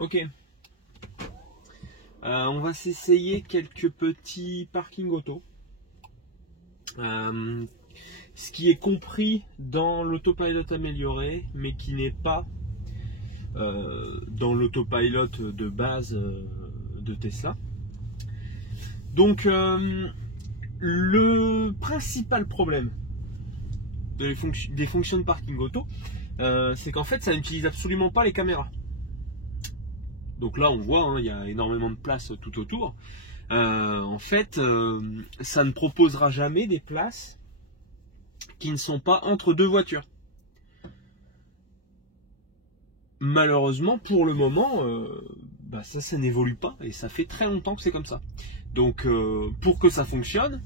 Ok. On va s'essayer quelques petits parkings auto. Ce qui est compris dans l'autopilot amélioré, mais qui n'est pas dans l'autopilot de base de Tesla. Donc, le principal problème des fonctions de parking auto, c'est qu'en fait, ça n'utilise absolument pas les caméras. Donc là, on voit, hein, il y a énormément de place tout autour. En fait, ça ne proposera jamais des places qui ne sont pas entre deux voitures. Malheureusement, pour le moment, ça n'évolue pas et ça fait très longtemps que c'est comme ça. Donc, pour que ça fonctionne,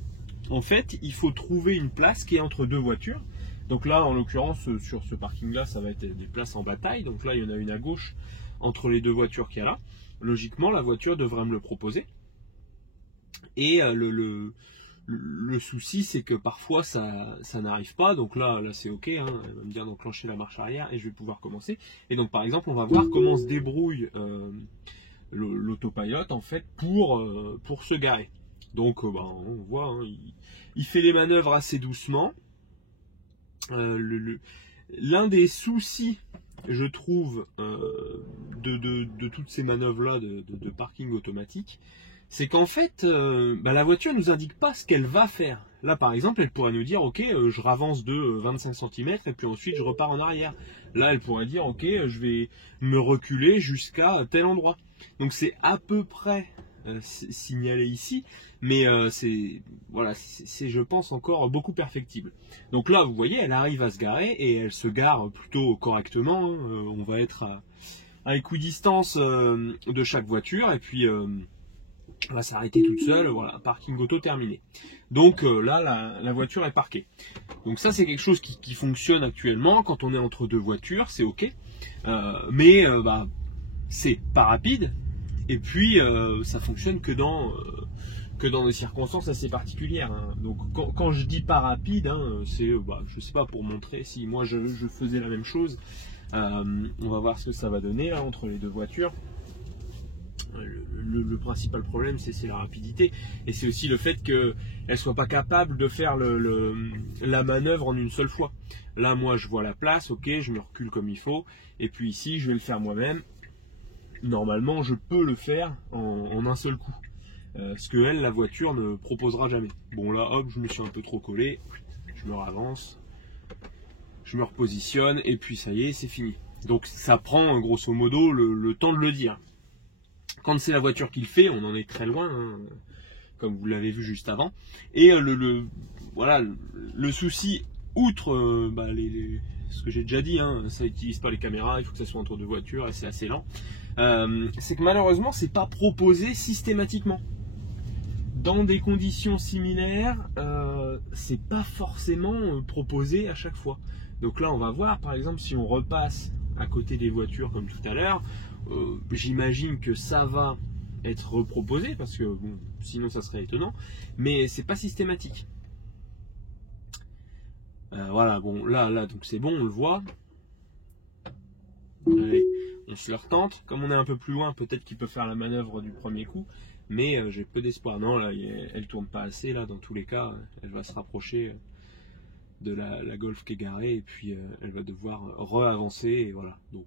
en fait, il faut trouver une place qui est entre deux voitures. Donc là, en l'occurrence, sur ce parking-là, ça va être des places en bataille. Donc là, il y en a une à gauche entre les deux voitures qu'il y a là. Logiquement, la voiture devrait me le proposer. Et le souci, c'est que parfois, ça n'arrive pas. Donc là c'est OK. Hein, elle va me dire d'enclencher la marche arrière et je vais pouvoir commencer. Et donc, par exemple, on va voir comment se débrouille l'autopilot, en fait, pour se garer. Donc, on voit, hein, il fait les manœuvres assez doucement. L'un des soucis, je trouve, de toutes ces manœuvres-là de parking automatique, c'est qu'en fait, la voiture ne nous indique pas ce qu'elle va faire. Là, par exemple, elle pourrait nous dire, OK, je ravance de 25 cm et puis ensuite je repars en arrière. Là, elle pourrait dire, OK, je vais me reculer jusqu'à tel endroit. Donc, c'est à peu près signalé ici, mais c'est, je pense, encore beaucoup perfectible. Donc là, vous voyez, elle arrive à se garer et elle se gare plutôt correctement. Hein. On va être à équidistance de chaque voiture et puis elle va s'arrêter toute seule. Voilà, parking auto terminé. Donc là, la voiture est parquée. Donc ça, c'est quelque chose qui fonctionne actuellement quand on est entre deux voitures, c'est OK. Mais c'est pas rapide. Et puis, ça fonctionne que dans des circonstances assez particulières. Hein. Donc, quand je dis pas rapide, hein, c'est, je sais pas, pour montrer si moi je faisais la même chose. On va voir ce que ça va donner là entre les deux voitures. Le principal problème, c'est la rapidité. Et c'est aussi le fait qu'elle ne soit pas capable de faire la manœuvre en une seule fois. Là, moi, je vois la place, OK, je me recule comme il faut. Et puis ici, je vais le faire moi-même. Normalement, je peux le faire en un seul coup. Ce que la voiture ne proposera jamais. Bon, là, hop, je me suis un peu trop collé. Je me ravance. Je me repositionne. Et puis, ça y est, c'est fini. Donc, ça prend, grosso modo, le temps de le dire. Quand c'est la voiture qui le fait, on en est très loin, hein, comme vous l'avez vu juste avant. Et le souci, outre ce que j'ai déjà dit, hein, ça n'utilise pas les caméras, il faut que ça soit entre deux voitures et c'est assez lent. C'est que malheureusement, c'est pas proposé systématiquement. Dans des conditions similaires, c'est pas forcément proposé à chaque fois. Donc là, on va voir, par exemple, si on repasse à côté des voitures comme tout à l'heure, j'imagine que ça va être reproposé parce que bon, sinon ça serait étonnant, mais c'est pas systématique. Voilà, bon, là, donc c'est bon, on le voit. Allez, on se le retente. Comme on est un peu plus loin, peut-être qu'il peut faire la manœuvre du premier coup, mais j'ai peu d'espoir. Non, là, elle tourne pas assez. Là, dans tous les cas, elle va se rapprocher de la Golf qui est garée et puis elle va devoir re-avancer. Et voilà, donc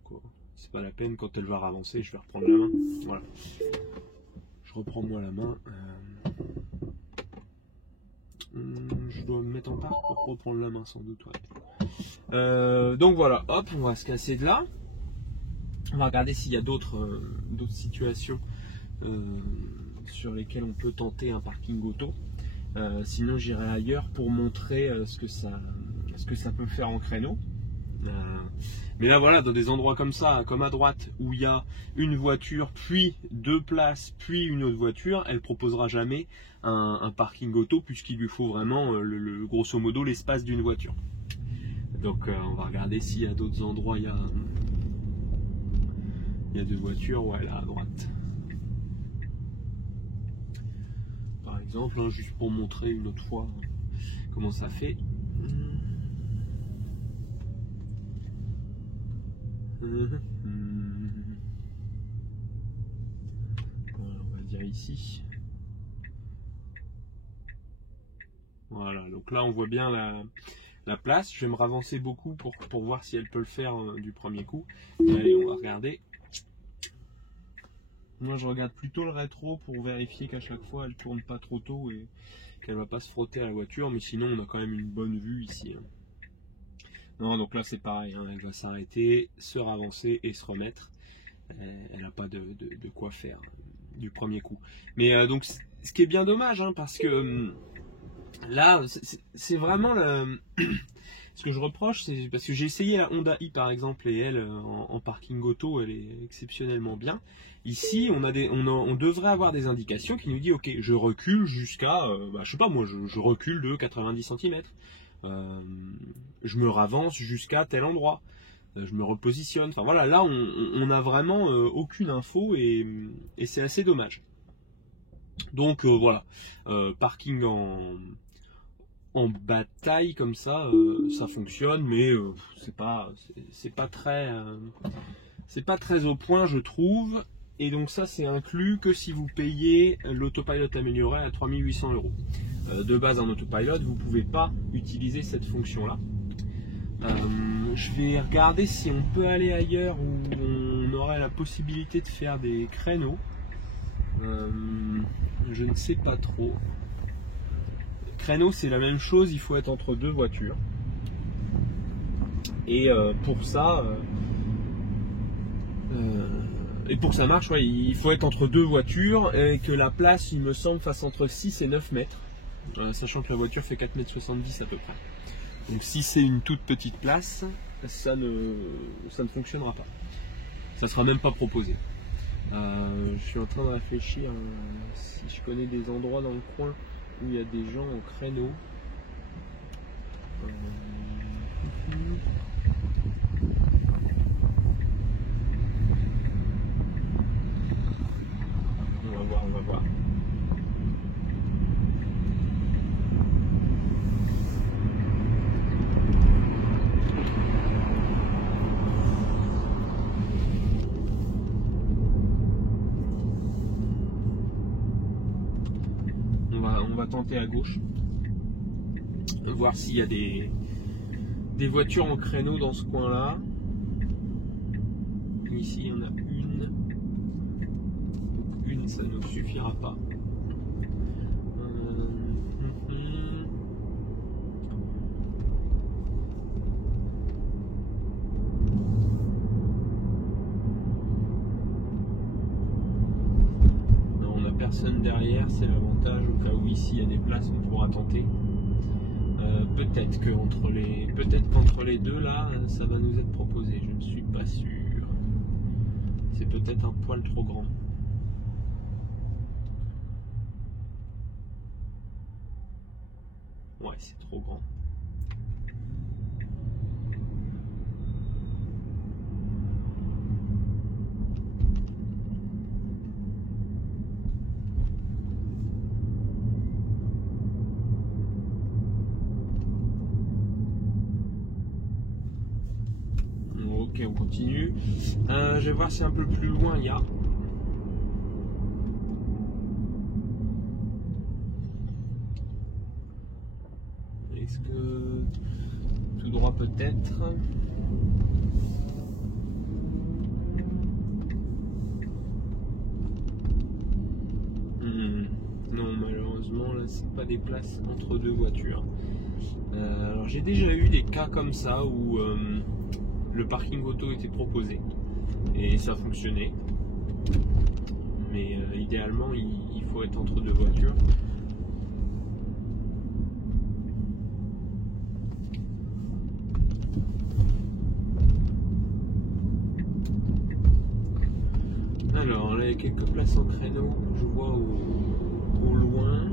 c'est pas la peine. Quand elle va avancer, je vais reprendre la main. Voilà, je reprends moi la main. Je dois me mettre en parc pour reprendre la main sans doute. Ouais. Donc voilà, hop, on va se casser de là. On va regarder s'il y a d'autres situations sur lesquelles on peut tenter un parking auto. Sinon, j'irai ailleurs pour montrer ce que ça peut faire en créneau. Mais là, voilà, dans des endroits comme ça, comme à droite, où il y a une voiture, puis deux places, puis une autre voiture, elle proposera jamais un parking auto, puisqu'il lui faut vraiment, grosso modo, l'espace d'une voiture. Donc, on va regarder s'il y a d'autres endroits, il y a deux voitures, ouais, là à droite. Par exemple, hein, juste pour montrer une autre fois comment ça fait. ici. Voilà, donc là on voit bien la place. Je vais me ravancer beaucoup pour voir si elle peut le faire du premier coup. Allez, on va regarder. Moi je regarde plutôt le rétro pour vérifier qu'à chaque fois elle tourne pas trop tôt et qu'elle va pas se frotter à la voiture, mais sinon on a quand même une bonne vue ici. Non, donc là c'est pareil, hein, elle va s'arrêter, se ravancer et se remettre. Elle n'a pas de quoi faire du premier coup. Mais donc ce qui est bien dommage, hein, parce que là c'est vraiment ce que je reproche, c'est parce que j'ai essayé la Honda i par exemple, et elle en parking auto elle est exceptionnellement bien. Ici on devrait avoir des indications qui nous disent ok, je recule jusqu'à je sais pas moi, je recule de 90 cm, je me ravance jusqu'à tel endroit, je me repositionne, enfin voilà, là on a vraiment aucune info et c'est assez dommage. Donc voilà, parking en bataille comme ça, ça fonctionne, mais c'est pas très au point, je trouve. Et donc ça c'est inclus que si vous payez l'autopilot amélioré à 3800 €. De base en autopilot, vous pouvez pas utiliser cette fonction là. Je vais regarder si on peut aller ailleurs où on aurait la possibilité de faire des créneaux. Je ne sais pas trop. Créneau c'est la même chose, il faut être entre deux voitures. Et pour ça ça marche, ouais, il faut être entre deux voitures et que la place, il me semble, fasse entre 6 et 9 mètres. Sachant que la voiture fait 4,70 m à peu près. Donc si c'est une toute petite place, ça ne fonctionnera pas. Ça sera même pas proposé. Je suis en train de réfléchir si je connais des endroits dans le coin où il y a des gens en créneau. On va voir. On va tenter à gauche, voir s'il y a des voitures en créneau dans ce coin là. Ici il y en a une, ça ne suffira pas. Non, on n'a personne derrière, c'est l'avantage. Au cas où ici il y a des places, on pourra tenter. Peut-être qu'entre les deux là, ça va nous être proposé. Je ne suis pas sûr. C'est peut-être un poil trop grand. Ouais, c'est trop grand. Ok, on continue. Je vais voir si un peu plus loin il y a. Est-ce que tout droit peut-être? Non, malheureusement là c'est pas des places entre deux voitures. Alors j'ai déjà eu des cas comme ça où le parking auto était proposé et ça fonctionnait, mais idéalement il faut être entre deux voitures. Alors là il y a quelques places en créneau, je vois au loin,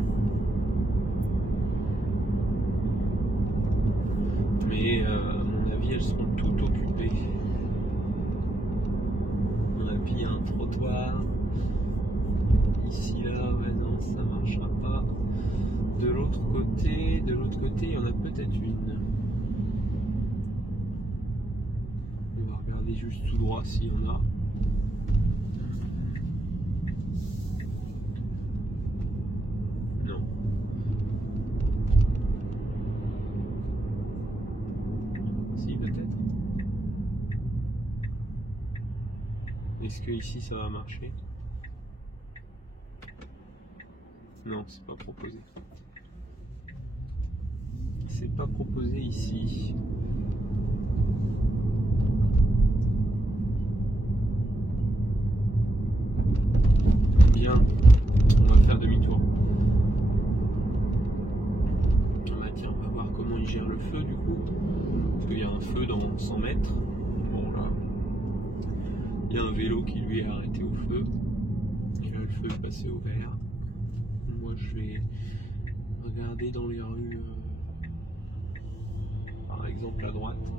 mais à mon avis elles seront toutes occupées. On a bien un trottoir ici là, ouais non ça marchera pas. De l'autre côté il y en a peut-être une. On va regarder juste tout droit s'il y en a. Est-ce que ici ça va marcher? Non, c'est pas proposé. C'est pas proposé ici. Bien, on va faire demi-tour. Ah, tiens, on va voir comment il gère le feu du coup. Parce qu'il y a un feu dans 100 mètres. Bon là, il y a un vélo qui lui est arrêté au feu. Et là, le feu est passé au vert. Moi, je vais regarder dans les rues, par exemple à droite.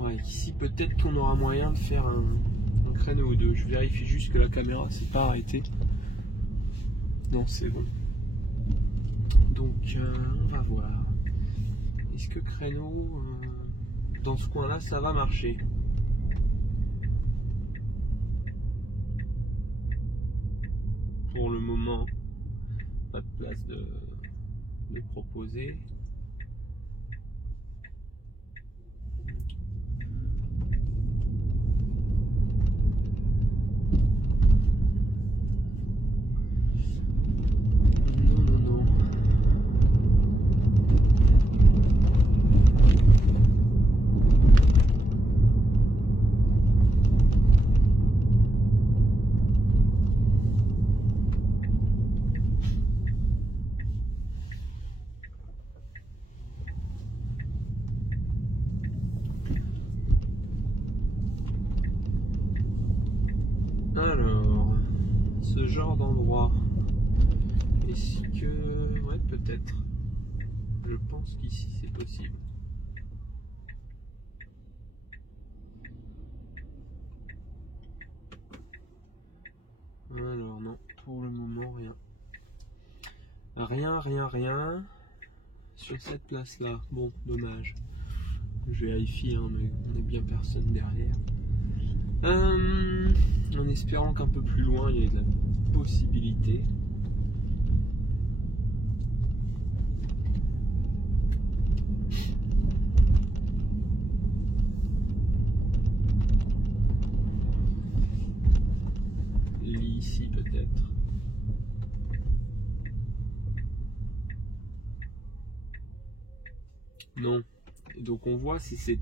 Ouais, ici, peut-être qu'on aura moyen de faire un créneau ou deux. Je vérifie juste que la caméra s'est pas arrêtée. Non, c'est bon. Donc, on va voir. Est-ce que créneau, dans ce coin-là, ça va marcher? Pour le moment, pas de place de proposer. Alors, ce genre d'endroit, est-ce que... ouais, peut-être. Je pense qu'ici c'est possible. Alors non, pour le moment rien. Rien sur cette place-là. Bon, dommage. Je vérifie, hein, mais on n'est bien personne derrière. En espérant qu'un peu plus loin il y ait de la possibilité. Ici peut-être. Non. Et donc on voit, c'est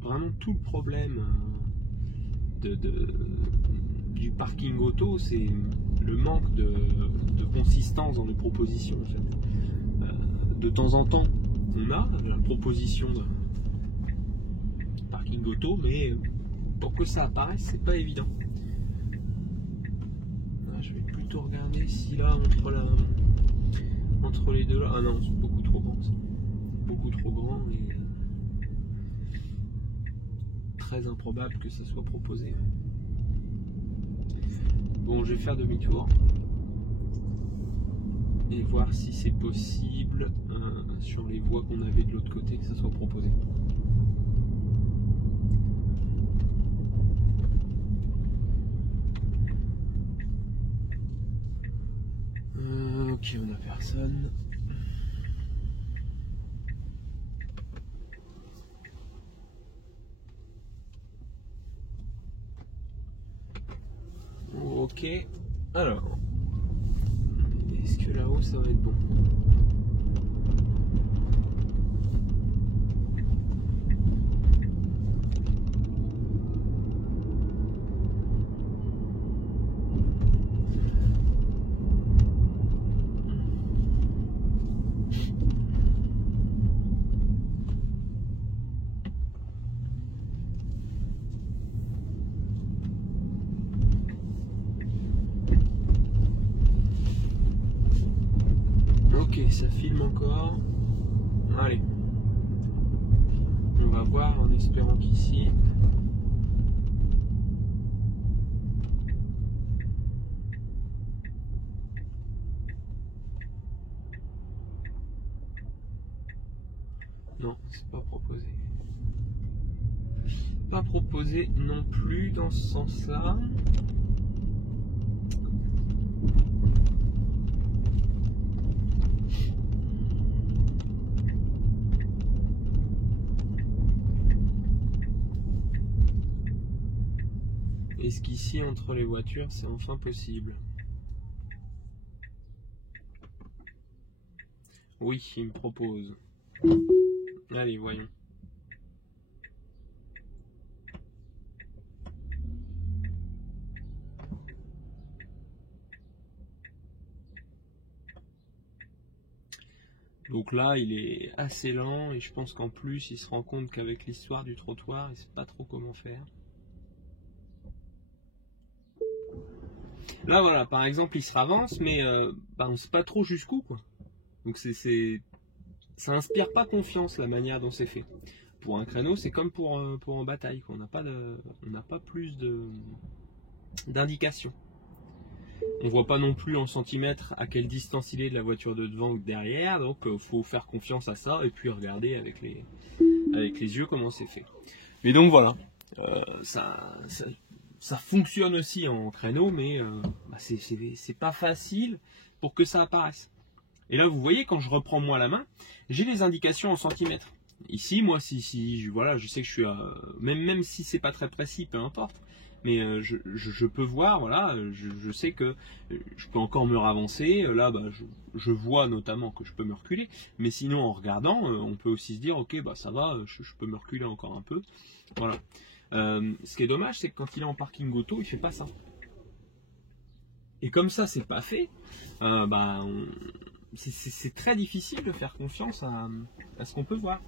vraiment tout le problème du parking auto, c'est le manque de consistance dans les propositions. En fait. De temps en temps, on a la proposition de parking auto, mais pour que ça apparaisse, c'est pas évident. Je vais plutôt regarder si là, entre les deux là, ah non, c'est beaucoup trop grand, ça. Beaucoup trop grand et très improbable que ça soit proposé. Bon, je vais faire demi-tour et voir si c'est possible sur les voies qu'on avait de l'autre côté que ça soit proposé. Ok, on a personne. Ok, alors, est-ce que là-haut ça va être bon? Ok, ça filme encore. Allez. On va voir en espérant qu'ici... Non, c'est pas proposé. Pas proposé non plus dans ce sens-là. Est-ce qu'ici, entre les voitures, c'est enfin possible? Oui, il me propose. Allez, voyons. Donc là, il est assez lent et je pense qu'en plus, il se rend compte qu'avec l'histoire du trottoir, il ne sait pas trop comment faire. Là, voilà, par exemple, il se ravance, mais on ne sait pas trop jusqu'où, quoi. Donc ça inspire pas confiance la manière dont c'est fait. Pour un créneau, c'est comme pour en bataille, quoi. On n'a pas plus d'indications. On voit pas non plus en centimètres à quelle distance il est de la voiture de devant ou de derrière, donc faut faire confiance à ça et puis regarder avec les yeux comment c'est fait. Mais donc voilà, ça fonctionne aussi en créneau, mais c'est pas facile pour que ça apparaisse. Et là, vous voyez, quand je reprends moi la main, j'ai les indications en centimètres. Ici, moi, voilà, je sais que je suis même si c'est pas très précis, peu importe. Mais je peux voir, voilà, je sais que je peux encore me ravancer. Là, je vois notamment que je peux me reculer. Mais sinon, en regardant, on peut aussi se dire, ok, ça va, je peux me reculer encore un peu. Voilà. Ce qui est dommage, c'est que quand il est en parking auto, il fait pas ça. Et comme ça, c'est pas fait, c'est très difficile de faire confiance à ce qu'on peut voir.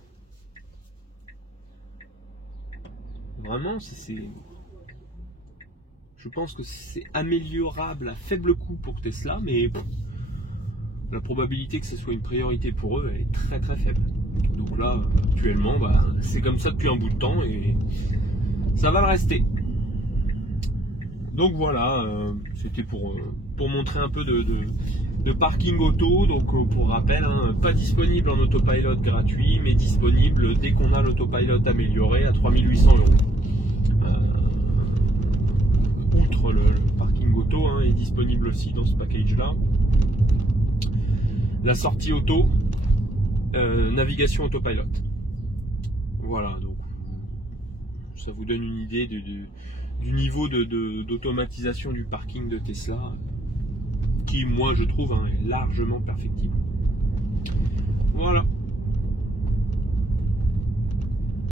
Vraiment, je pense que c'est améliorable à faible coût pour Tesla, mais la probabilité que ce soit une priorité pour eux, elle est très très faible. Donc là, actuellement, c'est comme ça depuis un bout de temps et ça va le rester. Donc voilà, c'était pour montrer un peu de parking auto. Donc pour rappel, pas disponible en autopilot gratuit, mais disponible dès qu'on a l'autopilot amélioré à 3800 €. Outre le parking auto, est disponible aussi dans ce package là. La sortie auto, navigation autopilot. Voilà, donc ça vous donne une idée du niveau d'automatisation du parking de Tesla, qui moi je trouve est largement perfectible. Voilà.